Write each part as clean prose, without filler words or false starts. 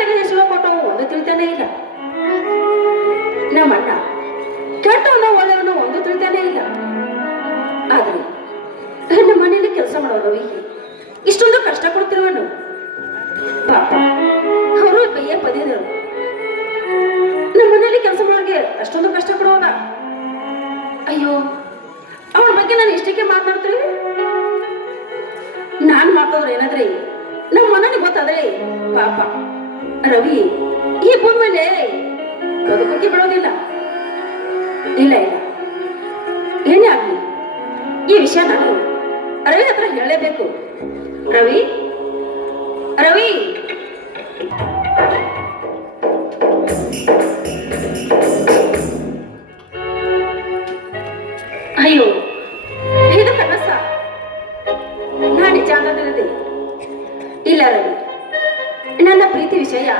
ತೆಗೆದು ಹೆಸರು ಕೊಟ್ಟವು ಒಂದು ತಿಳಿತಾನೆ ಇಲ್ಲ. ನಮ್ಮ ಅಣ್ಣ ಕೆಟ್ಟವನ ಒಳ್ಳೆಯವನ ಒಂದು ತಿಳಿತಾನೆ ಇಲ್ಲ. ಆದ್ರೆ ನಮ್ಮ ಮನೆಯಲ್ಲಿ ಕೆಲಸ ಮಾಡೋರು ಇಷ್ಟೊಂದು ಕಷ್ಟ ಕೊಡ್ತಿರುವನು ಪಾಪ. ಅವರು ಕೈಯ ಪದಿದರು. ನಮ್ಮ ಮನೆಯಲ್ಲಿ ಕೆಲಸ ಮಾಡೋರಿಗೆ ಅಷ್ಟೊಂದು ಕಷ್ಟ ಕೊಡುವನ. ಅಯ್ಯೋ, ಅವನ ಬಗ್ಗೆ ನಾನು ಇಷ್ಟಕ್ಕೆ ಮಾತನಾಡ್ತೀವಿ. ನಾನು ಮಾತಾಡೋರು ಏನಾದ್ರಿ ನಮ್ಮ ಮನೆಗೆ ಗೊತ್ತಾದ್ರೆ ಪಾಪ ರವಿ ಈ ಭೂಮಿ ಮೇಲೆ ಬದುಕೋಕೆ ಬಿಡೋದಿಲ್ಲ. ಇಲ್ಲ ಇಲ್ಲ, ಏನೇ ಆಗ್ಲಿ ಈ ವಿಷಯ ನಾನು ರವಿ ಹತ್ರ ಹೇಳಲೇಬೇಕು. ರವಿ ರವಿ ಅಯ್ಯೋ, ಇದು ಕನಸ. ನಾನು ನಿಜ ಅನ್ನೋದಿದೆ. ಇಲ್ಲ ರವಿ, ನನ್ನ ಪ್ರೀತಿ ವಿಷಯ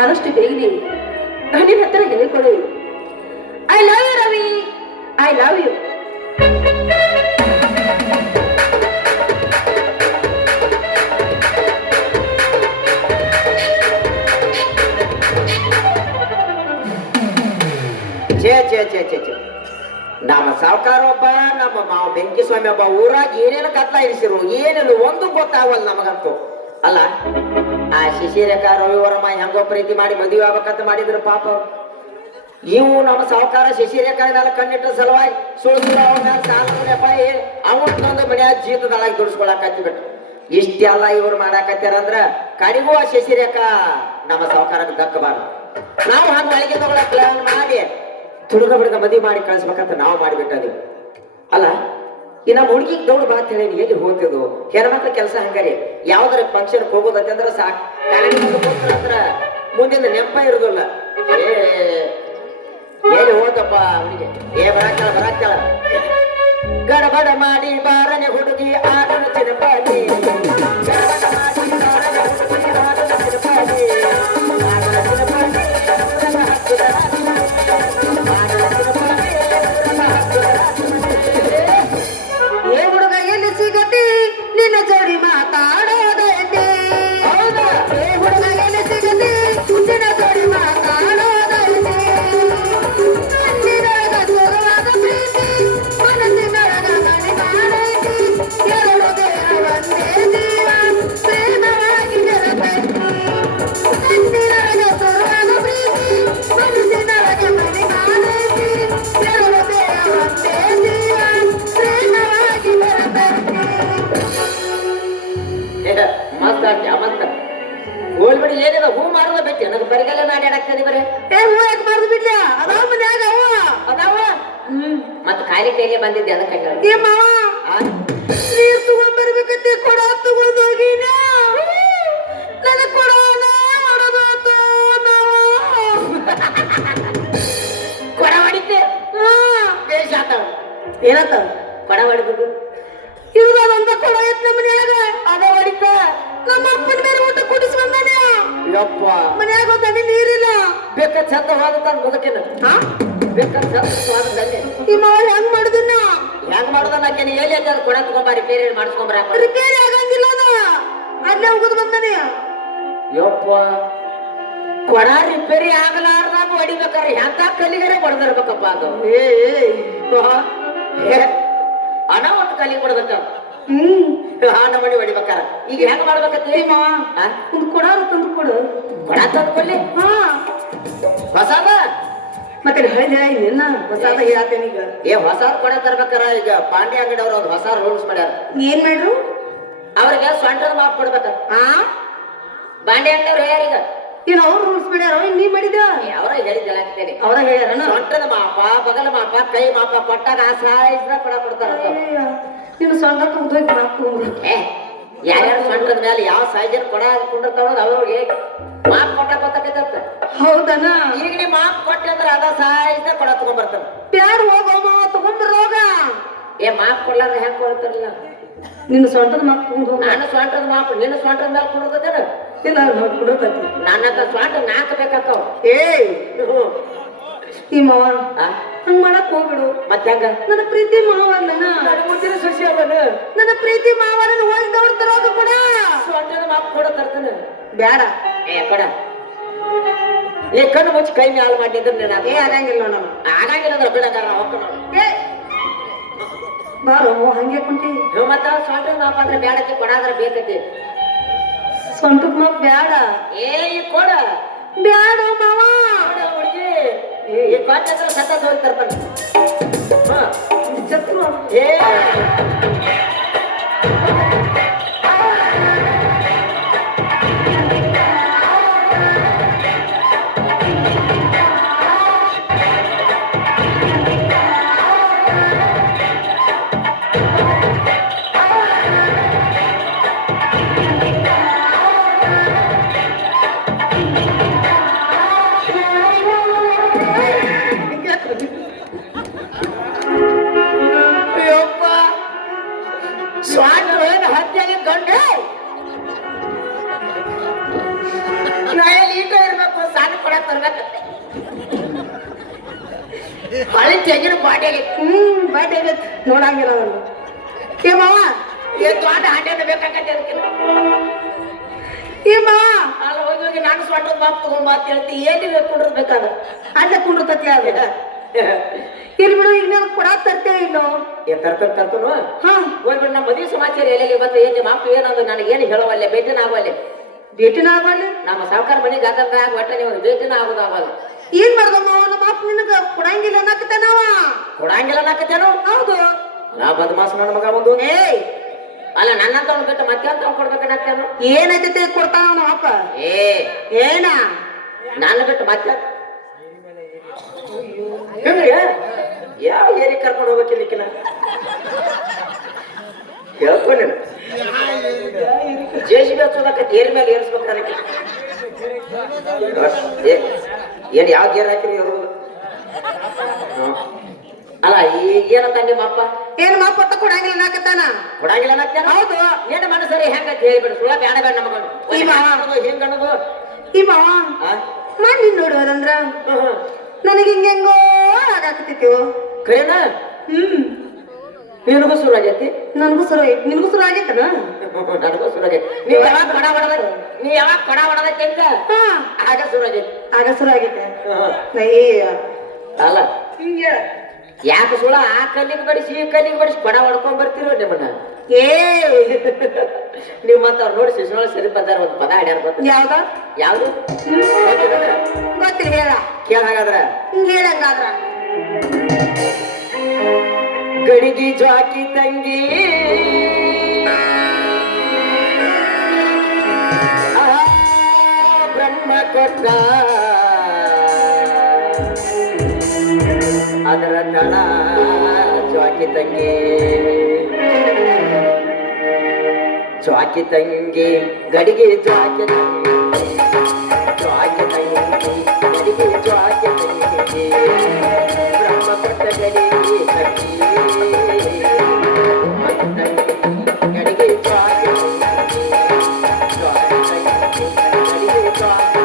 ಆದಷ್ಟು ಬೇಗನೆ ನಿನ್ನ ಹತ್ರ ಹೇಳಿಕೊಡು. I love you Ravi, I love you. ನಮ್ಮ ಸಾವುಕಾರ ಒಬ್ಬ, ನಮ್ಮ ಮಾವ ಬೆಂಕಿ ಸ್ವಾಮಿ ಒಬ್ಬ, ಊರಾಗ ಏನೇನು ಕತ್ಲ ಇರಿಸಿರು ಏನೇನು ಒಂದು ಗೊತ್ತಾಗವಲ್ಲ ನಮಗಂತೂ. ಅಲ್ಲ, ಆ ಶಿಶಿರೇಖಾ ರವಿವರಮ್ಮ ಹೆಂಗೋ ಪ್ರೀತಿ ಮಾಡಿ ಮದುವೆ ಆಗ್ಬೇಕಂತ ಮಾಡಿದ್ರು ಪಾಪ. ಇವು ನಮ್ಮ ಸಾವುಕಾರ ಶಿಶಿರೇಖಾ ಮೇಲೆ ಕಣ್ಣಿಟ್ಟ ಸಲುವಾಗಿ ಸುಳ್ಳು ಅವನೊಂದು ಮನೆಯ ಜೀತದೊಳಗೆ ದುಡಿಸ್ಕೊಳಕತ್ತಿ ಬಿಟ್ಟು ಇಷ್ಟೆಲ್ಲ ಇವ್ರು ಮಾಡಾಕತ್ತಾರಂದ್ರ ಕಡಿಗೂ ಆ ಶಿಶಿರೇಖಾ ನಮ್ಮ ಸಾವುಕಾರಕ್ಕೆ ದಕ್ಕಬಾರ್ದು. ನಾವು ಹಂಗ ಅಳಿಗೆ ತಗೊಳ ಪ್ಲಾನ್ ಮಾಡಿ ತುಡುಗ ಬಿಡುಗ ಮದುವೆ ಮಾಡಿ ಕಳಿಸ್ಬೇಕಂತ ನಾವು ಮಾಡಿಬಿಟ್ಟದೀವಿ. ಅಲ್ಲ, ಇನ್ನ ಹುಡುಗಿಗೆ ದೌಡ್ ಬಾತ್ ಹೇಳಿ ಎಲ್ಲಿ ಹೋಗ್ತಿದ್ವು ಹೆಣ್ಮಕ್ಳ ಕೆಲಸ ಹಂಗಾರಿ. ಯಾವ್ದಾರ ಫಂಕ್ಷನ್ ಹೋಗೋದಂತಂದ್ರ ಸಾಕು, ಅಂದ್ರ ಮುಂದಿನ ನೆಂಪ ಇರುದಿಲ್ಲ. ಎಲ್ಲಿ ಹೋದಪ್ಪ ಅವನಿಗೆ ಬರಾಕ್ತಾಳ ಗಡಬಡ ಮಾಡಿ ಬಾರನೆ ಹುಡುಗಿ ಆಡನ ಚಿರಪಾಡಿ ನಿನ್ನ ಜೋಡಿ ಮಾತಾಡೋದೈತಿ. ಹುಡುಗ ಎಲ್ಲಿ ಸಿಗತಿ ನಿನ್ನ ಜೋಡಿ ಮಾತಾಡೋದೈತಿ. ಕಣ್ಣಿನೊಳಗ ಸುರವಾದ ಪ್ರೀತಿ, ಮನಸ್ಸಿನೊಳಗ ಮನೆ ಮಾಡೈತಿ. ಎರಡು ದೇಹ ಒಂದೇ ಜೀವ ಪ್ರೇಮವಾಗಿ ಬೆರೆತೈತಿ. ಕಣ್ಣಿನೊಳಗ ಸುರವಾದ ಪ್ರೀತಿ, ಮನಸ್ಸಿನೊಳಗ ಮನೆ ಮಾಡೈತಿ. ಎರಡು ದೇಹ ಒಂದೇ ಜೀವ ಪ್ರೇಮವಾಗಿ ಬೆರೆತೈತಿ. ಹೋಲ್ಬಿಡಿ, ಏನಿದ ಹೂ ಮಾರುವ ಬೇಕಿ ನನಗೆ ಬರಿಗೆಲ್ಲ ಮಾಡ್ಯಾಡಾಕ್ತದೆ ಬರೀ. ಹೂ ಯಾಕೆ ಮಾರ್ದು ಬಿಡ್ಲ? ಅದಾವ ಮನ್ಯಾಗ ಅವ ಅದಾವ. ಮತ್ತ ಖಾಲಿ ಕೈಗೆ ಬಂದಿದ್ದೆ ಅದಕ್ಕೆ ನೀರ್ ತಗೊಂಡ್ಬರ್ಬೇಕಂತೆ ಕೊಡ ತಗೊಂಡ್ ಹೋಗಿನ ನನಗ್ ಕೊಡೋಣ ಹೊಡೋದು ಕೊಡ ಹೊಡಿತೆ. ಬೇಷ ಆತಾವ. ಏನತ್ತಾವ? ಕೊಡ ಹೊಡಿದ್ರು ಇರುದಂತ ಕೊಡ ಎತ್ ನಮ್ಮ ಮನ್ಯಾಗ ಅದ ಹೊಡಿತ. ನಮ್ಮ ಅಪ್ಪನ ಮೇಲೆ ಊಟ ಕುಡಿಸಿ ಬಂದಾನೆ. ಯಪ್ಪ, ಮನ್ಯಾಗ ಒಂದನಿ ನೀರಿಲ್ಲ. ಬೇಕ ಚಂದ ಹೋದ ತಾನು ಮುದಕಿನ ಬೇಕ ಚಂದ ಹೋದ ತಂದೆ. ಈ ಮಾವ ಹೆಂಗ್ ಮಾಡುದನ್ನ ಹೆಂಗ್ ಮಾಡುದ ನಾಕೇನು ಎಲ್ಲಿ ಐತೆ ಅದು ಕೊಡ ತಗೊಂಬ ರಿಪೇರಿ ಮಾಡಿಸ್ಕೊಂಬರ. ರಿಪೇರಿ ಆಗಂಗಿಲ್ಲ ಅದ, ಅಲ್ಲೇ ಹೋಗುದು ಬಂದಾನೆ. ಯಪ್ಪ, ಕೊಡ ರಿಪೇರಿ ಆಗಲಾರ್ದಾಗ ಹೊಡಿಬೇಕಾರೆ ಎಂತ ಕಲ್ಲಿಗರೆ ಹೊಡೆದಿರ್ಬೇಕಪ್ಪ ಅದು. ಹಣ ಒಂದು ಕಲಿ ಕೊಡ್ಬೇಕ. ಹಣ ಮಾಡಿ ಹೊಡಿಬೇಕಾರ. ಈಗ ಹೆಂಗ್ ಮಾಡ್ಬೇಕಂತ ಒಂದು ಕೊಡ ತಂದು ಕೊಡು. ಕೊಡ ತಂದು ಕೊಡ್ಲಿ. ಹೊಸದ ಮತ್ತೆ ಹೇಳಿನ ಹೊಸದ ಹೇಳ್ತೇನೆ. ಈಗ ಹೊಸ ಕೊಡ ತರ್ಬೇಕಾರ. ಈಗ ಪಾಂಡೆ ಅಂಗಡಿ ಅವ್ರು ಒಂದು ಹೊಸ ರೂಲ್ಸ್ ಮಾಡ್ಯಾರ. ಏನ್ ಮಾಡ್ರು? ಅವ್ರಿಗೆ ಸೊಂಟದ ಮಾಪ್ ಕೊಡ್ಬೇಕ. ಬಾಂಡೆ ಅಂಗಡಿ ಅವ್ರು ಹೇಳ್ಯಾರ. ಈಗ ಏನು ಅವ್ರು ರೂಲ್ಸ್ ಮಾಡ್ಯಾರ? ನೀ ಮಾಡಿದ? ಅವರ ಹೇಳಿದ್ದಲ್ಲ ಆಗ್ತೇನೆ. ಅವರ ಹೇಳ್ಯಾರ ಸೊಂಟದ ಮಾಪ, ಬಗಲ ಮಾಪ, ಕೈ ಮಾಪ ಕೊಟ್ಟಾಗ ಆ ಸಾಯಿಸ್ನ ಕೊಡ ಕೊಡ್ತಾರ. ನೀನು ಸೊಂಟ ಹೋಗಿ ಹಾಕೊಂಡು ಯಾರ್ಯಾರು ಸೊಂಟದ ಮೇಲೆ ಯಾವ ಸೈಜನ್ ಕೊಡ ಹಾಕೊಂಡಿರ್ತಾವ ಅವ್ರಿಗೆ ಮಾಪ್ ಕೊಟ್ಟ ಗೊತ್ತಾಕೈತಂತ. ಹೌದನ? ಈಗ ನೀ ಮಾಪ್ ಕೊಟ್ಟೆ ಅಂದ್ರೆ ಅದ ಸಾಯಿಸ್ನ ಕೊಡ ತಗೊಂಡ್ ಬರ್ತಾನ. ಪ್ಯಾರ್ ಹೋಗಮ್ಮ ತಗೊಂಡ್ಬರೋಗ. ಮಾಪ್ ಕೊಡ್ಲಾರ ಹೆಂಗ್ ಕೊಡ್ತಾರಲ್ಲ. ನಿನ್ನ ಸೊಂಟದ ಮಾಪ್ ತಗೊಂಡು ನಾನು ಸೊಂಟದ ಮಾಪ್ ನಿನ್ನ ಸೊಂಟದ ಮೇಲೆ ಕೊಡೋದೇನ? ಇಲ್ಲ ಕೊಡೋಕತ್ತಿ. ನನ್ನ ಸೊಂಟ ನಾಲ್ಕು ಬೇಕಾಕವ್. ಈ ಮಾವ ಹಂಗ ಮಾಡಕ್ ಹೋಗ್ಬಿಡು. ಮತ್ತೆ ಹೆಂಗ? ನನ್ನ ಪ್ರೀತಿ ಮಾವಲ್ಲನ ಮುಂದಿನ ಸೊಸಿ ಅವನ. ನನ್ನ ಪ್ರೀತಿ ಮಾವನ ಹೋಗಿ ನೋಡ್ತಾರೋಗ ಕೂಡ ಸೊಂಟದ ಮಾಪ್ ಕೊಡ ತರ್ತಾನ. ಬ್ಯಾಡ, ಏ ಕೊಡ ಏ ಕಣ್ಣು ಮುಚ್ಚಿ ಕೈ ಮ್ಯಾಲ ಮಾಡಿದ್ರೆ ನೀನು ಏ ಆಗಂಗಿಲ್ಲ ನೋಡಮ್ಮ. ಆಗಂಗಿಲ್ಲ ಅಂದ್ರೆ ಬಿಡಂಗಾರ ನಾವು ಹೋಗ್ಕೊಂಡು ಏ ಬಾರೋ ಹಂಗೆ ಕುಂತಿ. ನೀವು ಮತ್ತ ಸ್ವಂತ ಮಾಪ ಅಂದ್ರೆ ಬ್ಯಾಡಕ್ಕೆ ಕೊಡಾದ್ರೆ ಬೇಕತಿ ಸ್ವಂತಕ್ ಮಾಪ್ ಬ್ಯಾಡ. ಏ ಈ ಕೊಡ ಬ್ಯಾಡ ಮಾವ. ಹುಡುಗಿ ಈ ಕೊಟ್ಟ ಸತ್ತ ಹೋಗ್ತಿರ್ತಾನೆ ಚತ್ರು ಏ ಸ್ವಾಮಿ ಹತ್ಯೆಗೆ ಗಂಡು ನಾಯಲ್ಲಿ ಈಟ ಇರ್ಬೇಕು ಸಾಲ ಕೊಡಕ್ ತರ್ಬೇಕು ಹಳಿ ತೆಗಿನ ಬಾಡಿಗೆ ಬಡ್ಡೆ ನೋಡಂಗಿಲ್ಲ ಅವನು. ಏ ಮಾವ ಏ ದೊಡ್ಡ ಹಂಡೆನ ಬೇಕಾಗತ್ತೆ ಅದಕ್ಕಿಂತ ಏ ಮಾವ ಅಲ್ಲಿ ಹೋಗಿ ಹೋಗಿ ನಾನು ಸ್ವಂತ ಬಾಪ್ ತಗೊಂಡ್ ಮಾತು ಹೇಳ್ತಿ ಏನಿಲ್ಲ ಕುಂಡಿರ್ಬೇಕಾದ ಅಲ್ಲೇ ಕುಂಡ್ರತತಿ ಅದ. ಇಲ್ಲಿ ಬಿಡು ಈಗ ನಾನು ಕೊಡಾಕ್ ತರ್ತೇವೆ ಇಲ್ಲೋ. ಏ ತರ್ತನು ಹಾ ಹೋಗ್ಬಿಟ್ಟು ನಮ್ಮ ಮದುವೆ ಸಮಾಚಾರ ಎಲ್ಲೆಲ್ಲಿ ಬಂದು ಏನ್ ನಿಮ್ಮ ಅಪ್ಪ ಏನಂದು ನನಗೆ ಏನು ಹೇಳವಲ್ಲೆ ಭೇಟಿನ ಆಗವಲ್ಲೆ ಭೇಟಿನ ಆಗಲ್ಲ. ನಮ್ಮ ಸಾವುಕಾರ ಮನೆಗೆ ಆದಂಗ ಒಟ್ಟ ನೀವು ಭೇಟಿನ ಆಗೋದು ಆಗಲ್ಲ ಏನ್ ಮಾಡ್ದ ಮಾವ ನಮ್ಮ ಅಪ್ಪ ನಿನಗ ಕೊಡಂಗಿಲ್ಲ ಅನ್ನಕತ್ತಾನವ. ಕೊಡಂಗಿಲ್ಲ ನಾಕತ್ತೇನು ಹೌದು. ನಾ ಬದಮಾಸ ನನ್ನ ಮಗ ಬಂದು ಏಯ್ ಅಲ್ಲ ನನ್ನಂತ ಅವ್ನು ಬಿಟ್ಟು ಮತ್ತೆ ಅಂತ ಅವ್ನು ಕೊಡ್ಬೇಕನ್ನತ್ತೇನು ಏನೈತೆ ಕೊಡ್ತಾನ ನಮ್ಮ ಅಪ್ಪ. ಏ ಏನ ನನ್ನ ಬಿಟ್ಟು ಮತ್ತೆ ಯಾವ ಏರಿ ಕರ್ಕೊಂಡು ಹೋಗ್ಬೇಕಿಲ್ಲ ಹೇಳ್ಕೊಂಡ ಜೇಸಿಬಿ ಹಚ್ಚೋದಕ್ಕೆ ಏರಿ ಮೇಲೆ ಏರಿಸ್ಬೇಕಾರೆ ಏನ್ ಯಾವ ಗೇರ್ ಹಾಕಿರಿ ಇವರು ಅಲ್ಲ ಏನಂತ ನಿಮ್ಮ ಅಪ್ಪ ಏನ್ ಮಾಪ್ ಕೊಟ್ಟ ಕೊಡಂಗಿಲ್ಲ ಅನ್ನಕತ್ತಾನ. ಕೊಡಂಗಿಲ್ಲ ಅನ್ನತ್ತೇನ ಹೌದು. ಏನ್ ಮನಸ್ಸರಿ ಹೆಂಗಂತ ಹೇಳಿಬಿಡು ಸುಳ್ಳ ಬ್ಯಾಡ ಬೇಡ ನಮಗೊಂಡು ಹೆಂಗ್ ಅನ್ನೋದು ಈ ಮಾವ ಮಾಡಿ ನೋಡುವದಂದ್ರ ನನಗೆ ಹಿಂಗೆಂಗೋ ಆಗಾಕತ್ತಿತ್ತು. ಕರೇನಾ ನಿನಗೂ ಶುರು ಆಗೈತಿ ನನಗೂ ಶುರು ಐತಿ ನಿನಗೂ ಶುರು ಆಗೈತನ. ನನಗೂ ಶುರು ಆಗೈತಿ ನೀವ್ ಯಾವಾಗ ಕೊಡ ಹೊಡದ ನೀವ್ ಯಾವಾಗ ಕೊಡ ಹೊಡದೈತಿ ಅಂತ ಆಗ ಶುರು ಆಗೈತಿ ಆಗ ಶುರು ಆಗೈತೆ. ಅಯ್ಯ ಅಲ್ಲ ಹಿಂಗೆ ಯಾಕೆ ಸುಳ್ಳ ಆ ಕಲ್ಲಿಗೆ ಬಡಿಸಿ ಈ ಕಲ್ಲಿಗೆ ಬಡಿಸಿ ಕೊಡ ಹೊಡ್ಕೊಂಡ್ ಬರ್ತಿರೋ ನಿಮ್ಮನ್ನ ಏ ನೀವ್ ಮತ್ತ ಅವ್ರು ನೋಡಿ ಶಿಶುನೊಳಗೆ ಸರಿ ಬಂದಾರ ಒಂದು ಪದ ಹಾಡ್ಯಾರ ಗೊತ್ತ ಯಾವ್ದ ಯಾವ್ದು ಗೊತ್ತಿಲ್ಲ ಹೇಳ. ಕೇಳ ಹಾಗಾದ್ರ ಹಿಂಗ ಹೇಳಂಗಾದ್ರ ಗಡಿಗೆ ಜಾಕಿ ತಂಗಿ ಬ್ರಹ್ಮ ಕೊಟ್ಟ ಅದರ ತಳ ಜ್ವಾಕಿ ತಂಗಿ ಜ್ವಾಕಿ ತಂಗಿ ಗಡಿಗೆ ಜ್ವಾಕಿ ಜ್ವಾಕಿ ತಂಗಿ ಗಡಿಗೆ ಜ್ವಾಕಿ ತಂಗಿ ಬ್ರಹ್ಮ ಕೊಟ್ಟ ಗಡಿಗೆ ತಂಗಿ ಗಡಿಗೆ ಜ್ವಾಕಿ ಜ್ವಾಕಿ ತಂಗಿ ಗಡಿಗೆ ಜ್ವಾಕಿ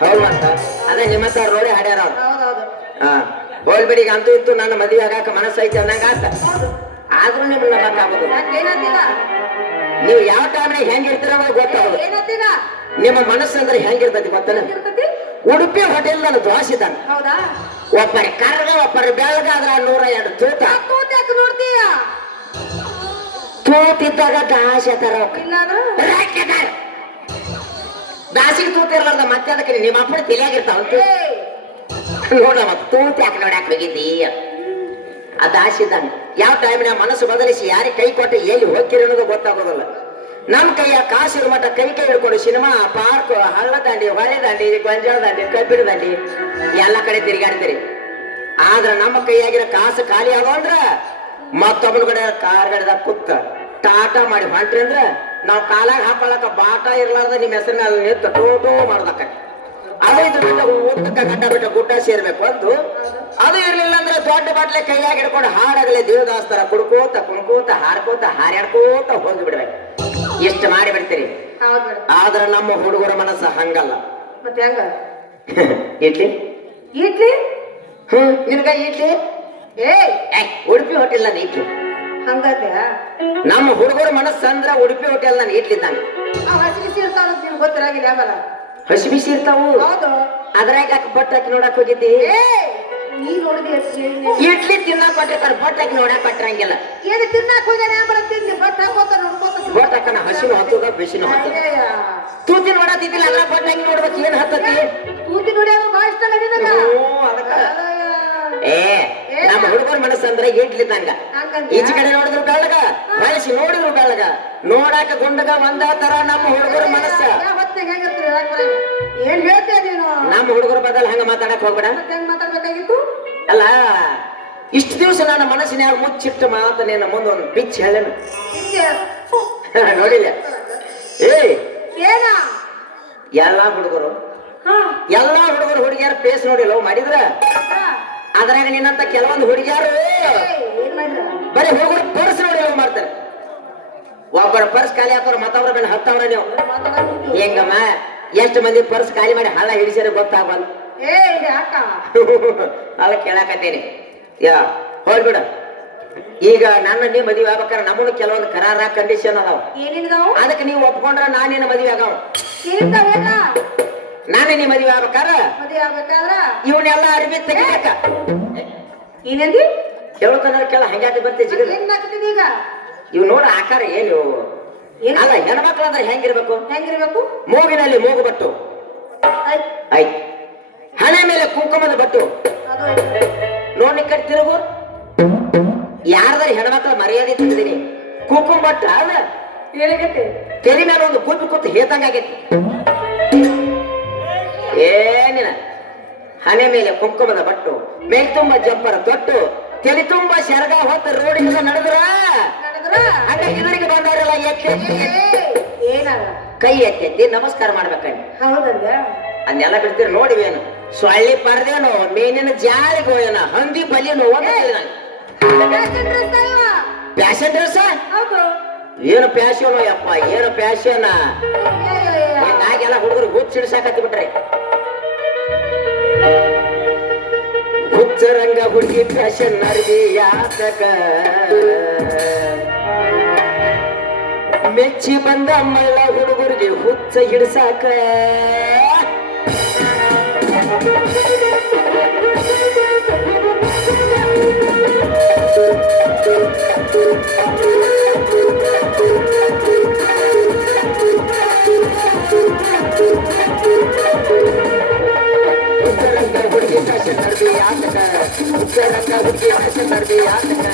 ಹೌದಂತ ಅದೇ ನಿಮ್ಮ ಹತ್ರ ರೋಡೆ ಹಾಡ್ಯಾರ ಅವ್ರು ಹೌದೌದು ಹಾ ಹೋಲ್ಬಿಡಿ ಅಂತೂ ಇತ್ತು ನನ್ನ ಮದುವೆ ಆಗಾಕ ಮನಸ್ಸೈತೆ ಅನ್ನಂಗ ಆತ ಆದ್ರೂ ನಿಮ್ಮನ್ನ ಮಾತಾಗೋದು ಏನಂತೀಗ ನೀವು ಯಾವ ಟೈಮ್ನಾಗ ಹೆಂಗಿರ್ತೀರ ಅನ್ನೋದು ಗೊತ್ತಾಗೋದು ಏನಂತೀಗ ನಿಮ್ಮ ಮನಸ್ಸು ಅಂದ್ರೆ ಹೆಂಗಿರ್ತೈತಿ ಗೊತ್ತನ ಇರ್ತತಿ ಉಡುಪಿ ಹೋಟೆಲ್ ನಾನು ದ್ವಾಸಿದ್ದಾನೆ ಹೌದಾ ಒಬ್ಬರ ಕರ್ಗ ಒಬ್ಬರ ಬೆಳಗ ಅದ್ರ 102 ತೂತ ಯಾಕೆ ನೋಡ್ತೀಯ ತೂತಿದ್ದಾಗ ದಾಸಿ ತರ ಇಲ್ಲಾದ್ರೂ ದಾಸಿಗೆ ತೂತ ಇರ್ಲಾರ್ದ ಮತ್ತೆ ಅದಕ್ಕೆ ನಿಮ್ಮ ಅಪ್ಪನ ತಿಳಿಯಾಗಿರ್ತಾವಂತ ನೋಡ ಮತ್ತೆ ತೂತ ಯಾಕೆ ನೋಡಕ್ ಹೋಗಿದ್ದಿ ಆ ದಾಸಿದ್ದಂಗ ಯಾವ ಟೈಮ್ನಾಗ ಮನಸ್ಸು ಬದಲಿಸಿ ಯಾರಿಗೆ ಕೈ ಕೊಟ್ಟು ಎಲ್ಲಿ ಹೋಗ್ತೀರಿ ಅನ್ನೋದು ಗೊತ್ತಾಗೋದಿಲ್ಲ ನಮ್ಮ ಕೈಯ ಕಾಸಿನ ಮಟ್ಟ ಕೈ ಹಿಡ್ಕೊಂಡು ಸಿನಿಮಾ ಪಾರ್ಕ್ ಹಳ್ಳ ದಾಂಡಿ ಹೊಳೆ ದಾಂಡಿ ಗೊಂಜಾಳ ದಾಂಡಿ ಕಬ್ಬಿಣ ದಾಂಡಿ ಎಲ್ಲ ಕಡೆ ತಿರುಗಾಡ್ತೀರಿ ಆದ್ರ ನಮ್ಮ ಕೈಯಾಗಿರೋ ಕಾಸು ಖಾಲಿ ಆಗೋ ಅಂದ್ರ ಮತ್ತೊಬ್ಬನ ಕಡೆ ಕಾರ್ ಗಡದಾಗ ಕುತ್ತ ಟಾಟಾ ಮಾಡಿ ಹೊಂಟ್ರಿ ಅಂದ್ರ ನಾವ್ ಕಾಲಾಗ ಹಾಕೊಳಕ ಬಾಟ ಇರ್ಲಾರ್ದ ನಿಮ್ಮ ಹೆಸರಿನ ಅದು ನಿಂತು ಟೋಟೋ ಮಾಡ್ದಕ್ಕ ಅದು ಇದ್ರ ಬಿಟ್ಟ ಊಟಕ್ಕ ಗಡ್ಡ ಬಿಟ್ಟ ಗುಡ್ಡ ಸೇರ್ಬೇಕು ಅಂದು ಅದು ಇರ್ಲಿಲ್ಲ ಅಂದ್ರೆ ದೊಡ್ಡ ಬಾಟ್ಲೆ ಕೈಯಾಗಿ ಹಿಡ್ಕೊಂಡು ಹಾಡಾಗಲೇ ದೇವದಾಸ್ತರ ಕುಡ್ಕೋತ ಕುಣ್ಕೋತ ಹಾಡ್ಕೋತ ಹಾರ್ಯಾಡ್ಕೋತ ಹೋಗಿ ಬಿಡ್ಬೇಕು ಎಷ್ಟು ಮಾಡಿ ಬಿಡ್ತೀರಿ ಹೌದು ಆದ್ರ ನಮ್ಮ ಹುಡುಗರ ಮನಸ್ಸು ಹಂಗಲ್ಲ ಮತ್ತೆ ಹೆಂಗ ಇಡ್ಲಿ ಇಡ್ಲಿ ನಿನ್ಗ ಇಡ್ಲಿ ಏ ಉಡುಪಿ ಹೋಟೆಲ್ ನಾನು ಇಡ್ಲಿ ಹಂಗತ್ತೆ ನಮ್ಮ ಹುಡುಗರ ಮನಸ್ಸು ಅಂದ್ರ ಉಡುಪಿ ಹೋಟೆಲ್ ನಾನು ಇಡ್ಲಿದ್ದಾನೆ ಹಸಿ ಬಿಸಿ ಇರ್ತಾವ ನಿಮ್ಗೆ ಗೊತ್ತಿರಾಗಿಲ್ಲ ಯಾವಲ್ಲ ಹಸಿ ಬಿಸಿ ಇರ್ತಾವು ಹೌದು ಅದ್ರಾಗ ಯಾಕೆ ಬಟ್ ಹಾಕಿ ನೋಡಕ್ ಹೋಗಿದ್ದಿ ಏ ನೀ ನೋಡಿದಿ ಇಡ್ಲಿ ತಿನ್ನಕ್ ಕೊಟ್ಟಿರ್ತಾರೆ ಬಟ್ ಹಾಕಿ ನೋಡಕ್ ಕೊಟ್ಟಿರಂಗಿಲ್ಲ ಏನು ತಿನ್ನಾಕ ಹೋಗ್ಯಾನೆ ತಿಂದಿ ಬಟ್ ಹಾಕೋತ ನೋಡ್ಕೋತ ಬಟ್ ಹಾಕನ ಹಸಿನು ಹತ್ತದ ಬಿಸಿನು ಹತ್ತದ ತೂತಿ ನೋಡತ್ತಿದ್ದಿಲ್ಲ ಅದ್ರ ಬಟ್ ಹಾಕಿ ನೋಡ್ಬೇಕು ಏನ್ ಹತ್ತತಿ ಕೂತಿ ನೋಡಿ ಅವ್ರು ಭಾಳ ಇಷ್ಟ ಅಲ್ಲ ನಿನಗ ಅದಕ್ಕ ಏ ನಮ್ಮ ಹುಡುಗರ ಮನಸ್ಸು ಅಂದ್ರೆ ಇಡ್ಲಿದ್ದಂಗ ಈಚ ಕಡೆ ನೋಡಿದ್ರು ಬೆಳಗ ವಯಸ್ಸು ನೋಡಿದ್ರು ಬೆಳಗ ನೋಡಾಕ ಗುಂಡಗ ಒಂದ ತರ ನಮ್ಮ ಹುಡುಗರ ಮನಸ್ಸ ಏನ್ ಹೇಳ್ತೇನೆ ನೀನು ನಮ್ಮ ಹುಡುಗರ ಬದಲ್ ಹಂಗ ಮಾತಾಡಕ್ ಹೋಗ್ಬೇಡ ಹೆಂಗ್ ಮಾತಾಡ್ಬೇಕಾಗಿತ್ತು ಅಲ್ಲ ಇಷ್ಟು ದಿವಸ ನನ್ನ ಮನಸ್ಸಿನ ಮುಚ್ಚಿಟ್ಟು ಮಾತ ನಿನ್ನ ಮುಂದೆ ಒಂದು ಬಿಚ್ಚ ಹೇಳನು ನೋಡಿಲ್ಲ ಏ ಏನ ಎಲ್ಲಾ ಹುಡುಗರು ಹುಡುಗಿಯರ ಫೇಸ್ ನೋಡಿ ಲವ್ ಮಾಡಿದ್ರ ಅದ್ರಾಗ ನಿನ್ನಂತ ಕೆಲವೊಂದು ಹುಡುಗಿಯರು ಬರೀ ಹುಡುಗರು ಪರ್ಸ್ ನೋಡಿ ಲವ್ ಮಾಡ್ತಾರೆ ಒಬ್ಬರ ಪರ್ಸ್ ಖಾಲಿ ಹಾಕೋರು ಮತ್ತೊಬ್ಬರ ಮೇಲೆ ಹತ್ತವ್ರ ನೀವು ಹೆಂಗಮ್ಮ ಎಷ್ಟು ಮಂದಿ ಪರ್ಸ್ ಖಾಲಿ ಮಾಡಿ ಹಳ್ಳ ಹಿಡಿಸ್ಯಾರ ಗೊತ್ತಾಗಲ್ಲ ಅಲ್ಲ ಕೇಳಾಕತ್ತೇನಿ ಯಾ ಹೋಗ್ಬಿಡ ಈಗ ನನ್ನ ನೀ ಮದುವೆ ಆಗ್ಬೇಕಾದ್ರೆ ನಮ್ಮನ್ನು ಕೆಲವೊಂದು ಕರಾರ ಕಂಡೀಷನ್ ಅದಾವ ಅದಕ್ಕೆ ನೀವು ಒಪ್ಕೊಂಡ್ರ ನಾನೇನು ಮದುವೆ ಆಗವ ನಾನೇ ನೀ ಮದುವೆ ಆಗ್ಬೇಕಾರ ಇವನ್ನೆಲ್ಲ ಅರಿವಿ ತೆಗಿಬೇಕ ಕೇಳ್ತಾನ ಕೇಳ ಹಂಗ್ಯಾಕೆ ಬರ್ತೀವಿ ಜಿಗ ಇವ್ ನೋಡ ಆಕಾರ ಏನು ಅಲ್ಲ ಹೆಣ್ಮಕ್ಳು ಅಂದ್ರೆ ಹೆಂಗಿರ್ಬೇಕು ಮೂಗಿನಲ್ಲಿ ಮೂಗು ಬಟ್ಟು ಆಯ್ತು ಹಣೆ ಮೇಲೆ ಕುಂಕುಮದ ಬಟ್ಟು ನೋಡಿ ಕಡೆ ತಿರುಗು ಯಾರ್ದಾರ ಹೆಣ್ಮಕ್ಳ ಮರ್ಯಾದೆ ತೆಗೆದಿನಿ ಕುಂಕುಮ ಬಟ್ಟ ಅಲ್ಲ ತೆರಿ ಮೇಲೆ ಒಂದು ಗುಬ್ಬಿ ಕೂತು ಹೇತಂಗಾಗೈತಿ ಏನಿನ ಹಣೆ ಮೇಲೆ ಕುಂಕುಮದ ಬಟ್ಟು ಮೇಲ್ ತುಂಬ ಜಂಪರ ತೊಟ್ಟು ತಲೆ ತುಂಬ ಶರಗ ಹೊತ್ತ ರೋಡಿನಿಂದ ನಡೆದ್ರ ಹಂಗ ಎದುರಿಗೆ ಬಂದವರೆಲ್ಲ ಕೈ ಎತ್ತಿ ನಮಸ್ಕಾರ ಮಾಡ್ಬೇಕಂడి ಅದನ್ನೆಲ್ಲ ಬಿಡ್ತೀರಿ ನೋಡಿವೇನು ಸೊಳ್ಳಿ ಪರ್ದೇನೋ ಮೇನಿನ ಜಾರಿಗೋ ಏನ ಹಂದಿ ಬಲಿನೋ ಪ್ಯಾಶನ್ ಡ್ರೆಸ್ ಏನು ಪ್ಯಾಶನ್ ಯಪ್ಪ ಏನು ಪ್ಯಾಶನ್ ನಾಗೆಲ್ಲ ಹುಡುಗರು ಹುಚ್ಚ ಹಿಡ್ಸಾಕತ್ತಿ ಬಿಟ್ರೆ ಹುಚ್ಚ ಹುಚ್ಚರಂಗ ಹುಡುಗಿ ಫ್ಯಾಷನ್ ಅರ್ಬಿ ಯಾತಕ ಮೆಚ್ಚಿ ಬಂದ ಮಳ್ಳ ಹುಡುಗರಿಗೆ ಹುಚ್ಚ ಹಿಡ್ಸಾಕ ಉತ್ತರಂಗ ಹುಡುಗಿ ಫ್ಯಾಷನ್ ಅರ್ಬಿ ಯಾತಕ ಉತ್ತರಂಗ ಹುಡುಗಿ ಫ್ಯಾಷನ್ ಅರ್ಬಿ ಯಾತಕ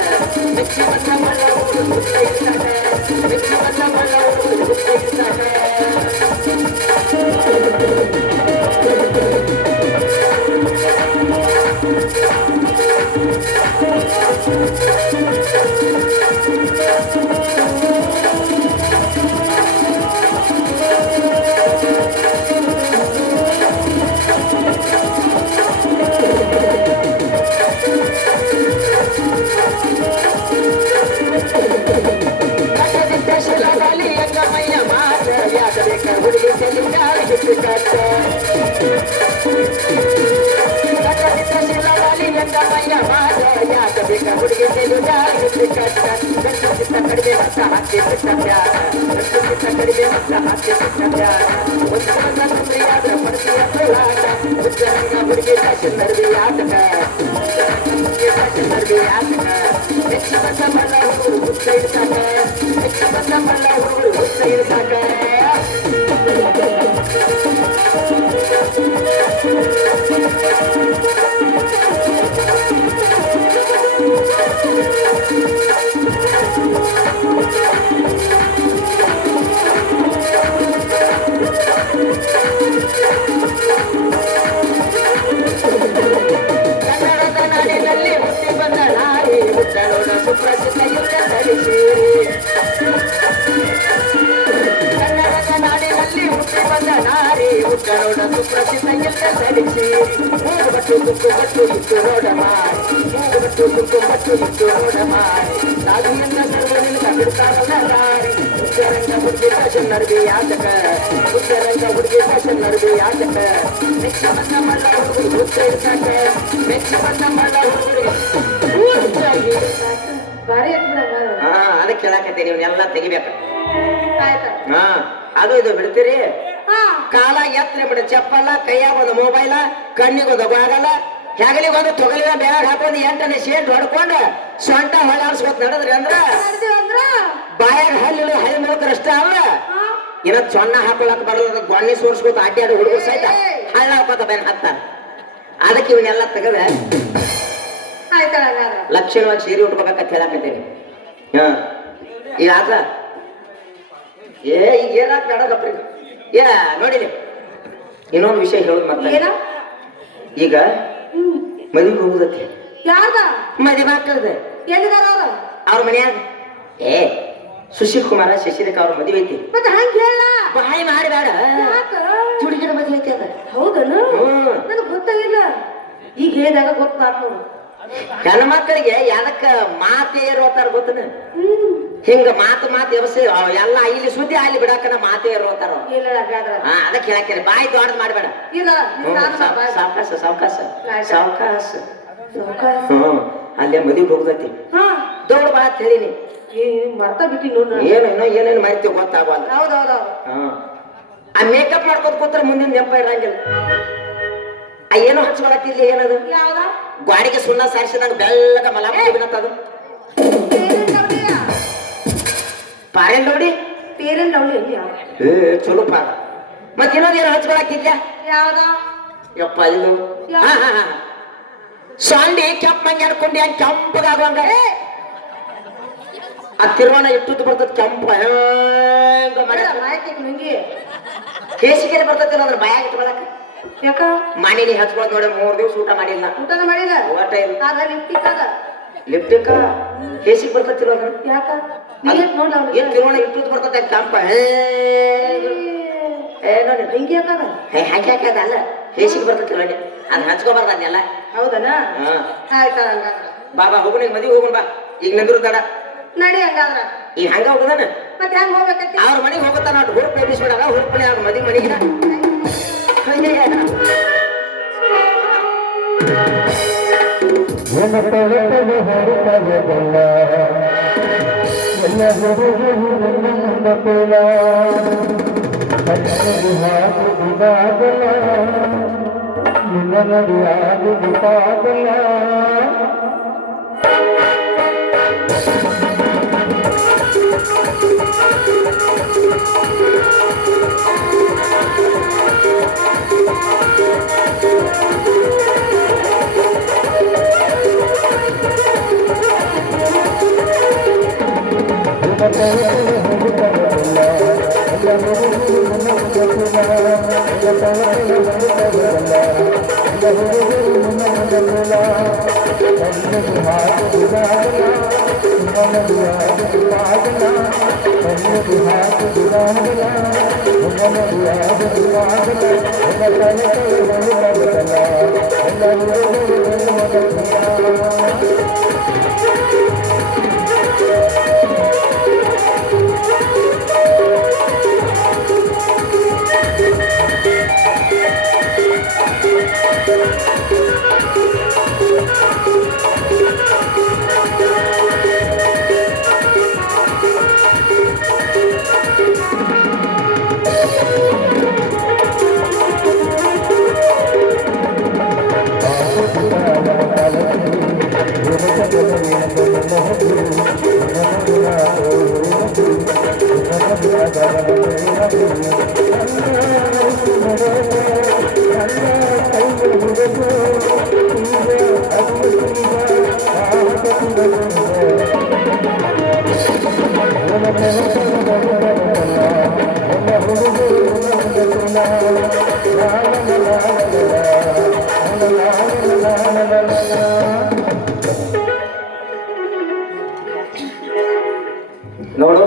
ಮೆಚ್ಚಿ ಬಂದ ಮಳ್ಳ ಹುಡುಗರು ಹುಚ್ಚ ಹಿಡ್ಸಾಕ ಮೆಚ್ಚಿ ಬಂದ ಮಳ್ಳ ಹುಡುಗರು ಹುಚ್ಚ ಹಿಡ್ಸಾಕ ಬಾರಿ ಬಿಡಮ್ಮ ಅದಕ್ಕೆ ಕೇಳಾಕತ್ತೀನಿ ಇವನ್ನೆಲ್ಲ ತೆಗಿಬೇಕ ಆಯ್ತಾ ಹಾ ಅದು ಇದು ಬಿಡ್ತೀರಿ ಹಾ ಕಾಲ ಎತ್ತರ ಬಿಡ ಚಪ್ಪಲ್ಲ ಕೈಯಾಗ ಒಂದು ಮೊಬೈಲ ಕಣ್ಣಿಗೊಂದು ಆಗಲ್ಲ ಹೆಗಲಿಗೊಂದು ತೊಗಲಿನ ಬ್ಯಾಗ್ ಹಾಕೊಂಡು 8ನೇ ಶೇಟ್ ಹೊಡ್ಕೊಂಡು ಸೊಂಟ ಹೊಳಾಡ್ಸ್ಕೊತ್ ನಡೆದ್ರಿ ಅಂದ್ರ ಬಾಯಾಗ ಹಲ್ಲು ಹೈ ಮುಳುಕ್ರ ಅಷ್ಟ ಅಲ್ಲ ಇನ್ನ ಸೊಣ್ಣ ಹಾಕೊಳಕ್ ಬರಲ್ಲ ಗೊಣ್ಣಿ ಸೋರ್ಸ್ಕೊತ ಅಡ್ಡಾಡಿ ಹುಡುಗರು ಸಹಿತ ಹಳ್ಳ ಹಾಕೋತ ಬೇನ್ ಹತ್ತಾರ ಅದಕ್ಕೆ ಇವನ್ನೆಲ್ಲ ತೆಗದ ಆಯ್ತಾ ಲಕ್ಷಣವಾಗಿ ಸೀರೆ ಉಟ್ಕೋಬೇಕಂತ ಹೇಳಾಕತ್ತೀನಿ ಹಾ ಈಗ ಆತ ಈಗ ಏನಾಗ ಬೇಡಗಪ್ರಿ ಏ ನೋಡಿಲಿ ಇನ್ನೊಂದು ವಿಷಯ ಹೇಳುದು ಮತ್ತೆ ಏನ ಈಗ ಮದುವೆ ಹೋಗುದತ್ತೆ ಯಾರ್ದ ಮದುವೆ ಆಗ್ತದೆ ಎಲ್ಲಿದಾರ ಅವ್ರ ಅವ್ರ ಮನ್ಯಾಗ ಏ ಸುಶೀಲ್ ಕುಮಾರ ಶಶಿರೇಖಾ ಅವ್ರ ಮದುವೆ ಐತಿ ಮತ್ತೆ ಹಂಗ ಹೇಳ ಬಾಯಿ ಮಾಡಬೇಡ ಹುಡುಗಿನ ಮದುವೆ ಐತಿ ಅದ ಹೌದನ ನನಗ್ ಗೊತ್ತಾಗಿಲ್ಲ ಈಗ ಹೇಳಿದಾಗ ಗೊತ್ತಾತ್ ನೋಡು ಹೆಣ್ಣು ಮಕ್ಕಳಿಗೆ ಯಾದಕ್ಕ ಮಾತೇ ಇರೋತಾರ ಗೊತ್ತನ ಹಿಂಗ ಮಾತು ವ್ಯವಸ್ಥೆ ಎಲ್ಲ ಇಲ್ಲಿ ಸುದ್ದಿ ಅಲ್ಲಿ ಬಿಡಾಕನ ಮಾತೇ ಇರೋತಾರ ಇಲ್ಲ ಹಾಗಾದ್ರ ಹಾ ಅದಕ್ಕೆ ಹೇಳಕ್ಕೆ ಬಾಯಿ ದೊಡ್ಡದ್ ಮಾಡ್ಬೇಡ ಇಲ್ಲ ಸಾವಕಾಶ ಸಾವಕಾಶ ಸಾವಕಾಶ ಸಾವ್ಕಾಶ. ಅಲ್ಲೇ ಮದುವೆ ಹೋಗುದತಿ ಹಾ ದೊಡ್ಡ ಬಾ ಅಂತ ಹೇಳಿನಿ ಮರ್ತ ಬಿಟ್ಟಿ ನೋಡ್ ಏನೇನು ಮಾಹಿತಿ ಗೊತ್ತಾಗಲ್ಲ ಹೌದೌದೌದು ಆ ಮೇಕಪ್ ಮಾಡ್ಕೋತ ಕೂತ್ರ ಮುಂದಿನ ನೆನಪ ಇರಂಗಿಲ್ಲ ಆ ಏನೋ ಹಚ್ಕೊಳತ್ತಿಲ್ಲ ಏನದು ಯಾವ್ದ ಗಾಡಿಗೆ ಸುಣ್ಣ ಸಾರಿಸಿದಾಗ ಬೆಳ್ಳಗ ಮಲಾಪದು ಪಾರೆಲ್ ನೋಡಿ ಪೇರನ್ ಲವ್ಲಿ ಏ ಚಲೋ ಪಾರ ಮತ್ ಇನ್ನೊಂದು ಏನೋ ಹಚ್ಕೊಳಕ್ಕಿದ್ಯಾ ಯಾವ್ದ ಯಪ್ಪ ಇದು ಸೊಂಡಿ ಕೆಂಪ್ ಮಂಗಿ ಅನ್ಕೊಂಡಿ ಹಂಗ ಕೆಂಪಗಾಗುವಂಗ ಆ ತಿರುವಣ ಇಟ್ಟು ಬರ್ತದ ಕೆಂಪ ಹೆಂಗ ನಿಂಗೆ ಕೇಸಿಗೆರೆ ಬರ್ತತಿಲ್ಲ ಅದ್ರ ಬಾಯಾಗ ಇಟ್ಕೊಳಕ ಯಾಕ ಮನೇಲಿ ಹಚ್ಕೊಳಕ್ ನೋಡಿ 3 ದಿವಸ ಊಟ ಮಾಡಿಲ್ಲ ಊಟನ ಮಾಡಿಲ್ಲ ಊಟ ಇಲ್ಲ ಅದ ಲಿಫ್ಟಿಕ್ ಅದ ಲಿಪ್ಟಿಕ ಕೇಸಿಗೆ ಬರ್ತತಿಲ್ಲ ಅದ್ರ ಯಾಕ ನೀನ್ ನೋಡ ಏನ್ ತಿರುವಣ ಇಟ್ಟು ಬರ್ತದ ಕೆಂಪ ಏ ನೋಡಿ ಹಿಂಗೆ ಯಾಕದ ಹಾಕಿ ಹಾಕದ ಅಲ್ಲ ಕೇಸಿಗೆ ಬರ್ತತಿಲ್ಲ ನೋಡಿ ಅದ್ ಹಚ್ಕೋಬಾರ್ದ ಅದನ್ನೆಲ್ಲ ಹೌದನ ಆಯ್ತಾ ಹಂಗಾದ್ರ ಬಾಬಾ ಹೋಗುಣ ಈಗ ಮದುವೆ ಹೋಗುಣ ಬಾ ಈಗ ನಿಂದ್ರು ತಡ ನಡಿ ಹಂಗಾದ್ರ ಈಗ ಹಂಗ ಹೋಗುದಾನ ಮತ್ತೆ ಹೆಂಗ್ ಹೋಗ್ಬೇಕತ್ತಿ ಅವ್ರ ಮನೆಗೆ ಹೋಗುತ್ತಾನ ಅವ್ರು ಹುಡುಕ್ ಎಬ್ಬಿಸ್ಬಿಡಲ್ಲ ಹುಡುಕ್ಪಣೆ ಅವ್ರ ಮದುವೆ ಮನೆಗೆ ನೋಡು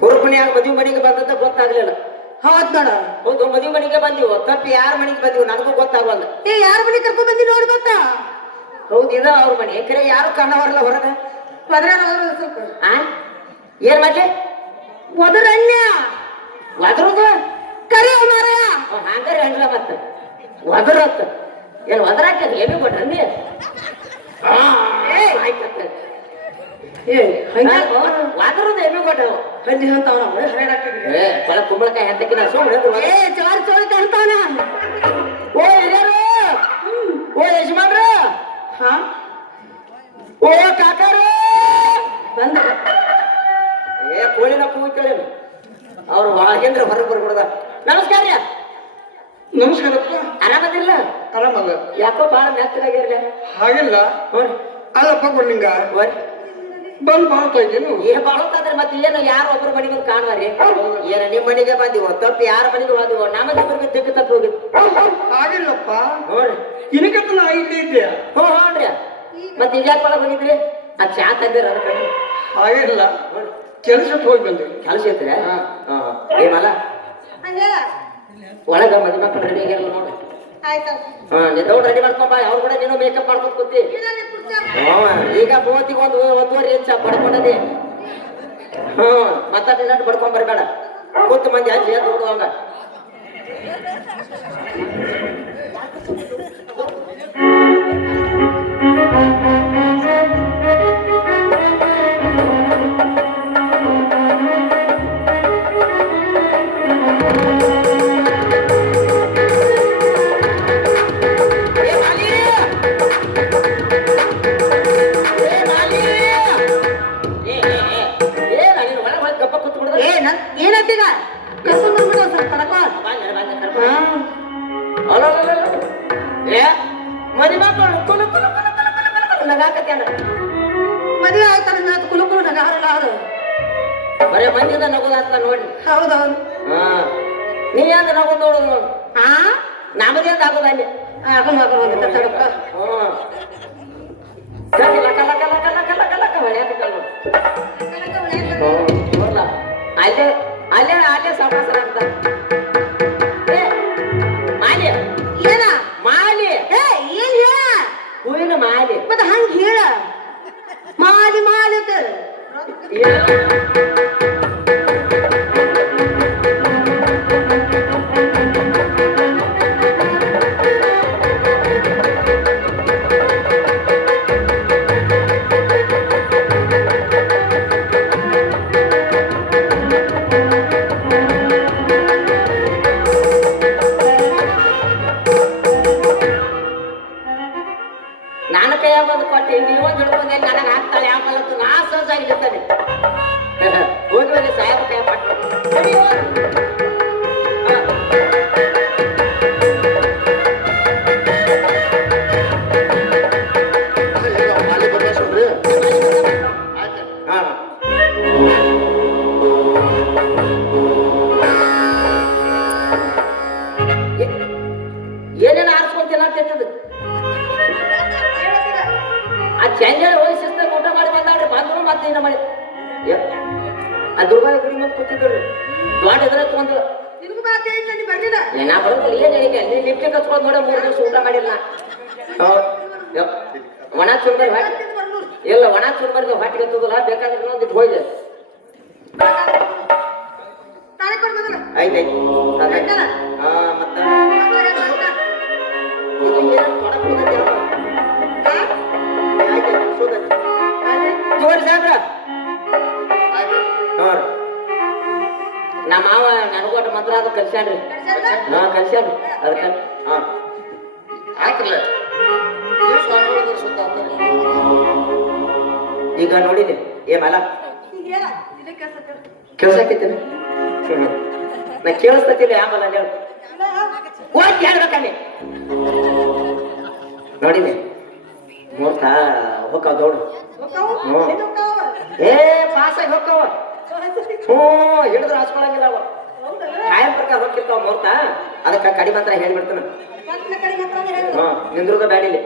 ಹುರುಪನ್ಯಾಗ ಮದುವೆ ಮನೆಗೆ ಬಂದದ ಗೊತ್ತಾಗ್ಲಿಲ್ಲ. ಹೌದ್ ನೋಡ. ಹೌದು ಮದುವೆ ಮನೆಗೆ ಬಂದಿವು, ತಪ್ಪಿ ಯಾರ ಮನೆಗೆ ಬಂದಿವು ನನಗೂ ಗೊತ್ತಾಗಲ್ಲ. ಯಾರ ಮನೆ ಕರ್ಕೊಂಡ್ ಬಂದಿ ನೋಡಿ ಮತ್ತ? ಹೌದು ಇದ ಅವ್ರ ಮನೆ, ಕರೆ ಯಾರು ಕಾಣವರಲ್ಲ ಹೊರಗ. ಸ್ವಲ್ಪ ಆ ಏನ್ ಮಾಡ್ಲಿ? ಒದರಣ್ಯ ಒದರುದು ಕರೆ ಮಾರಾಯ. ಹಂಗಾರೆ ಹಂಗಿಲ್ಲ ಮತ್ತ ಒದರತ್ತ ಏನ್ ಒದರಾಕ ಏಮಿ ಕೊಟ್ರ ನೀ ಒದರುದು ಏಮಿ ಕೊಟ್ಟವು ಹಂದಿ ಅಂತವನ ಹರಡಾಕ್ತಿದ್ವಿ. ಬಳ ಕುಂಬಳಕಾಯಿ ಹಂತಕಿನ ಸುಮ್ಮನೆ ಜವಾರಿ ಚೋಳಿಕೆ ಅಂತವನ. ಓ ಹಿರಿಯರು, ಓ ಯಜಮಾನ್ರ, ಹಾ ಓ ಕಾಕಾರು ಬಂದ. ಕೋಳಿನ ಕೂಗ್ತೇಳಿ ಅವ್ರು ಒಳಗೇಂದ್ರ ಹೊರಗೆ ಬರ್ಬಿಡದ. ನಮಸ್ಕಾರ ರೀ. ನಮಸ್ಕಾರಪ್ಪ. ಆರಾಮದಿಲ್ಲ? ಆರಾಮದ. ಯಾಕೋ ಬಾಳ ಮೆತ್ತಗಾಗಿರ್ಲಿ. ಹಾಗಿಲ್ಲ ಅಲ್ಲಪ್ಪ ಕೊಡ್ಲಿಂಗ ಬಂದ್ ಮಾಡ್ತಾ ಇದ್ದೇನು. ಏನ್ ಬಾಳತ್ತಾದ್ರೆ ಮತ್ತೆ ಏನು ಯಾರು ಒಬ್ರು ಮನೆಗೆ ಕಾಣುವಾರಿ? ಏನ ನಿಮ್ ಮನೆಗೆ ಬಂದಿವ ತಪ್ಪು ಯಾರ ಮನೆಗೆ ಹೋದಿವ? ನಮಗೆ ದಿಕ್ಕು ತಪ್ಪು ಹೋಗಿತ್ತು. ಹಾಗಿಲ್ಲಪ್ಪ, ನೋಡ್ರಿ ಇದಕ್ಕಂತ ನಾ ಇಲ್ಲೇ ಇದ್ದೆ. ಹ್ಞೂನ್ರಿ. ಮತ್ತೆ ಈಗ ಯಾಕೆ ಒಳಗೆ ಹೋಗಿದ್ರಿ? ಅದು ಚಾ ತಂದಿರ ಅದಕ್ಕೆ ಹಾಗಿಲ್ಲ, ಕೆಲಸಕ್ಕೆ ಹೋಗಿ ಬಂದೆ. ಕೆಲಸ ಐತ್ರಿ? ಏನಲ್ಲ ಒಳಗ ಮದುವೆ ಮಕ್ಕಳು ರೆಡಿ ಆಗಿರಲ್ಲ ನೋಡ್ರಿ. ನೀನು ರೆಡಿ ಮಾಡ್ಕೊಂಬ, ಅವ್ರು ಕೂಡ ನೀನು ಮೇಕಪ್ ಮಾಡ್ಕೊಂಡ್ ಕೂತಿ. ಈಗ ಮೂವತ್ತಿಗೆ ಒಂದೂವರೆ ಇಂಚ ಪಡ್ಕೊಂಡದಿ. ಮತ್ತೆ ಬಡ್ಕೊಂಡ್ ಬರ್ಬೇಡ, ಕೂತು ಮಂದಿ ಹಂಚಿ ಎದ್ದು ಹಂಗ. ಏನತ್ತೀಗ ಕರ್ಕೊಂಡ್ ಬಂದ್ಬಿಡು ಸ್ವಲ್ಪ ಕಡಕ. ಮದುವೆ ಮಕ್ಕಳು ಕುಲು ಕುಲು ಕುಲು ಕುಲು ಕುಲು ಕುಲು ನಗಾಕತ್ಯಾನ. ಮದುವೆ ಆಯ್ತಾರ ಕುಲು ಕುಲು ನಗಾರಲ್ಲ ಅವರು. ಬರೇ ಮಂದಿದ ನಗೋದಾತ ನೋಡಿ. ಹೌದೌದು. ನೀ ಅಂದ ನಗೋದ್ ನೋಡು ನೋಡು. ಹಾ ನಮ್ಮದೇ ಅಂತ ಆಗೋದ ಅಲ್ಲಿ. ಆಗೋದ ತಡಕ. ಲಕ ಲಕ ಲಕ ಲಕ ಲಕ ಲಕ ಹೊಳ್ಯಾಕತ್ತಲ್ಲ ನೋಡು. ಅಲ್ಲೇ ಅಲ್ಲೇ ಅಲ್ಲೇ ಸಾವಕಾಸರ ಆಗ್ತ. ಮಾಲಿ ಏನ ಮಾಲಿ ಏನ್ ಹೇಳ? ಹೂವಿನ ಮಾಲಿ. ಮತ್ತೆ ಹಂಗ ಹೇಳ. ಮಾಲಿ ಮಾಲಿ ಅಂತ ಆಪಲ್ ಅಂತ ನಾ ಸಹಜಾಗಿರ್ತಾನೆ ಹೋಗಿ ಹೋಗಿ ಸಾಹೇಬ ಕೈ ಪಟ್ಟು ಏನೇನು ಆರಿಸ್ಕೊಂತೀನಿ ಅಂತ ಆ ಚಂಜಲ್ ವಯಸ್ಸಿಸ್ದಾಗ ಊಟ ಮಾಡಿ ಬಂದಾಡ್ರಿ ಬಂದ್ರು ಮತ್ತೆ ಇನ್ನ ಮಾಡಿ ಆ ದುರ್ಗಾದ ಗುಡಿ ಮುಂದೆ ಕೂತಿದ್ರು ದೊಡ್ಡ ಇದ್ರೆ ತಗೊಂಡು ನಾ ಬರೋದಿಲ್ಲ ಏನ್ ಹೇಳಿಕೆ ನೀ ಲಿಫ್ಟಿಗೆ ಹಚ್ಕೊಂಡು ನೋಡ 3 ದಿವಸ ಊಟ ಮಾಡಿಲ್ಲ ಒಣ ಚುರ್ಬರಿ ಇಲ್ಲ ಒಣ ಚುರ್ಬರಿ ಹೊಟ್ಟಿಗೆ ಹತ್ತದಲ್ಲ ಬೇಕಾದ್ರೆ ಇನ್ನೊಂದಿಟ್ಟು ಹೋಯ್ದೆ ಆಯ್ತಾಯ್ತು ಹಾ ಮತ್ತ ಜೋರಿ ಸಾಬ್ರ ನೋಡ್ರಿ ನಮ್ಮ ಮಾವ ನನಗೊಟ್ಟು ಮಂತ್ರ ಅದು ಕಲ್ಸ್ಯಾನ್ರಿ ಹಾ ಕಲ್ಸ್ಯಾನ್ರಿ ಅದಕ್ಕೆ ಹಾ ಆಯ್ತಲ್ಲ ಈಗ ನೋಡಿನಿ ಏ ಮಲ ಕೇಳ್ಸಾಕೈತೇನೆ ನಾ ಕೇಳಿಸ್ತತಿಲ್ಲ ಆಮಲ್ಲ ಹೇಳು ಹೋಗಿ ಕೇಳ್ಬೇಕಲ್ಲಿ ನೋಡಿನಿ ಮೂರ್ತ ಹೋಗ್ತಾವ ದೌಡು ಏ ಪಾಸಾಗಿ ಹೋಗ್ತಾವ ಹಿಡಿದ್ರು ಹಾಸ್ಕೊಳಂಗಿಲ್ಲ ಅವ ಕಾಯಂ ಪ್ರಕಾರ ಹೋಗ್ತಿರ್ತಾವ ಮೂರ್ತ ಅದಕ್ಕೆ ಕಡಿಮೆ ಹತ್ರ ಹೇಳ್ಬಿಡ್ತಾನ ನಿಂದ್ರದ ಬ್ಯಾಡಿಲಿ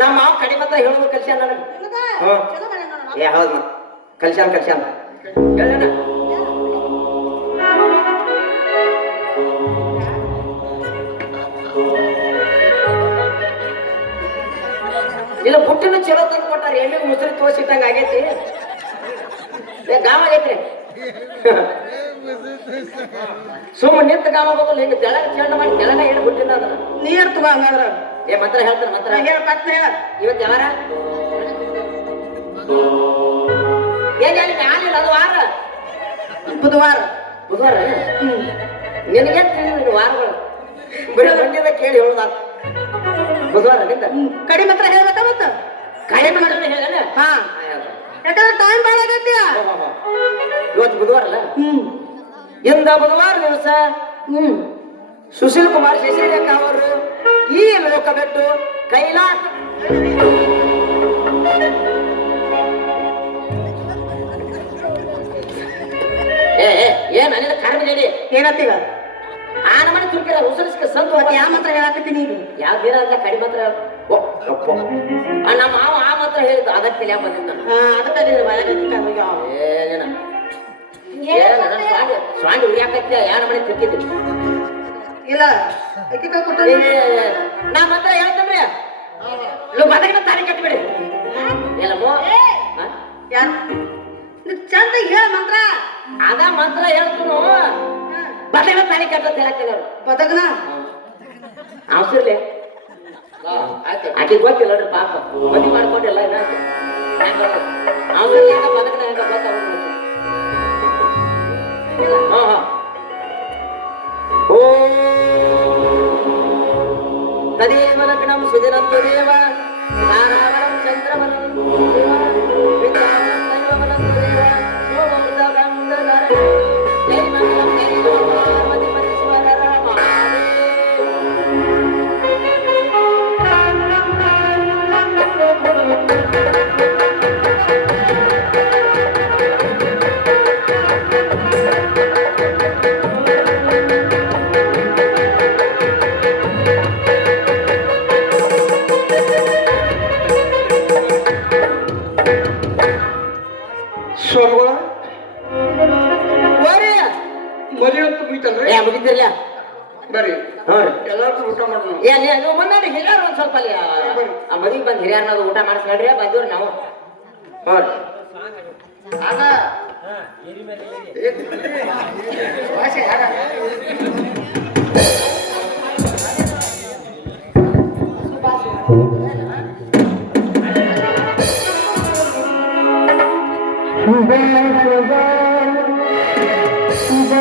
ನಮ್ಮ ಮಾವ ಕಡಿಮೆ ಹತ್ರ ಹೇಳೋದು ಕಲ್ಸ್ಯಾನ ನನಗೆ ಏ ಹೌದು ಕಲ್ಸ್ಯಾನ ಹೇಳ ಇಲ್ಲ ಬುಟ್ಟಿನ ಚಲೋ ತಂದು ಕೊಟ್ಟಾರ ಎಮ್ಮಿಗೆ ಮುಸುರಿ ತೋರಿಸಿಟ್ಟಂಗ ಆಗೈತಿ ಗಾಮ ಆಗೈತ್ರಿ ಸುಮ್ಮನೆ ನಿಂತ ಗಾಮ ಬದಲು ಹಿಂಗ ತೆಳಗ ಚೆಂಡ ಮಾಡಿ ತೆಳಗ ಹೇಳಿ ಬಿಟ್ಟಿನ ಅದನ್ನ ನೀರ್ ತಗೋ ಹಂಗಾದ್ರ ಏ ಮಂತ್ರ ಹೇಳ್ತಾರ ಮಂತ್ರ ಹೇಳ ಪಟ್ನ ಹೇಳ ಇವತ್ತು ಯಾವಾರ ಏನ್ ಆಲಿಲ್ಲ ಅದು ವಾರ ಬುಧವಾರ ನಿನಗೆ ತಿಳಿದ ವಾರಗಳು ಬರೀ ಮಂಡ್ಯದ ಕೇಳಿ ಹೇಳುದ ಬುಧವಾರ ನಿಂದ ಕಡಿಮೆ ಹತ್ರ ಹೇಳ್ಬೇಕ ಮತ್ತ ಕಾಯಂ ಹೇಳ ಹಾ ಯಾಕಂದ್ರೆ ಟೈಮ್ ಭಾಳ ಆಗೈತಿ ಇವತ್ತು ಬುಧವಾರ ಅಲ್ಲ ಇಂದ ಬುಧವಾರ ದಿವಸ ಸುಶೀಲ್ ಕುಮಾರ್ ಶಶಿರೇಖ ಅವರು ಈ ಲೋಕ ಬಿಟ್ಟು ಕೈಲಾಸ ಏನ್ ಅಲ್ಲಿಂದ ಕಡಿಮೆ ಹೇಳಿ ಏನತ್ತೀಗ ಆ ನಮ್ಮನೆ ತುರ್ಕಿರ ಉಸರಿಸ್ಕ ಸಂತ ಯಾವ ಮಾತ್ರ ಹೇಳಕತ್ತೀನಿ ಈಗ ಯಾವ ದಿನ ಅಂತ ಕಡಿಮೆ ಮಾತ್ರ ನಮ್ಮ ಮಾವ ಆ ಮಾತ್ರ ಹೇಳಿದ್ದು ಅದಕ್ಕೆ ತಲೆ ಬಂದಿದ್ದ ಅದಕ್ಕೆ ಏನೇನ ಸ್ವಾಂಡ್ ಉರಿಯಾಕತ್ಯ ಯಾ ನಮ್ಮನೆ ತುರ್ಕಿದ್ರಿ ಇಲ್ಲ ಕೊಟ್ಟ ನಾ ಮಾತ್ರ ಹೇಳ್ತೇನ್ರಿ ಮದಗಿನ ತಾರೀಖ್ ಕಟ್ಬಿಡಿ ಇಲ್ಲ ಚಂದ ಹೇಳ ಮಂತ್ರ ಅದ ಮಂತ್ರ ಹೇಳ್ತನು ಬದಗಿನ ತಾರೀಖ್ ಕಟ್ಟತ್ ಹೇಳತ್ತೇನೆ ಅವ್ರು ಬದಗನ ಅವಸರ್ಲಿ ಆಕೆ ಗೊತ್ತಿಲ್ಲ ನೋಡ್ರಿ ಪಾಪ ಮದುವೆ ಮಾಡ್ಕೊಂಡಿಲ್ಲ ಅವಸರ್ಲಿ ಹೆಂಗ ಬದಗನ ಹೆಂಗ ಗೊತ್ತಾಗ ತದೇವ ಲಗ್ನಂ ಸುದಿನಂತು ದೇವ ತಾರಾವರಂ ಚಂದ್ರವನಂ ದೇವ ವಿದ್ಯಾವನಂ ದೈವವನಂ ದೇವ ಶೋಭೌರ್ಧವಂ ದದರ ಜೈ ಮಂಗಲಂ ಜೈ ಪಾರ್ವತಿ ಪರಮೇಶ್ವರ ಸ್ವಾಮಿಗಳ ಮದುವೆ ಅಂತೂ ಮುಗಿತಲ್ರಿ ಮುಗಿತಿರ್ಲ ಬರ್ರಿ ನೋಡಿ ಎಲ್ಲಾರ್ಗೂ ಊಟ ಮಾಡೋಣ ನೀವು ಮೊನ್ನೆ ಹಿರಿಯರು ಒಂದ್ ಸ್ವಲ್ಪ ಅಲ್ಲಿ ಆ ಮದುವೆ ಬಂದು ಹಿರಿಯರ್ನದು ಊಟ ಮಾಡಿಸ್ ನೋಡ್ರಿ ಬಂದಿವ್ರಿ ನಾವು ನೋಡಿ ಆಗ ಭಾಷೆ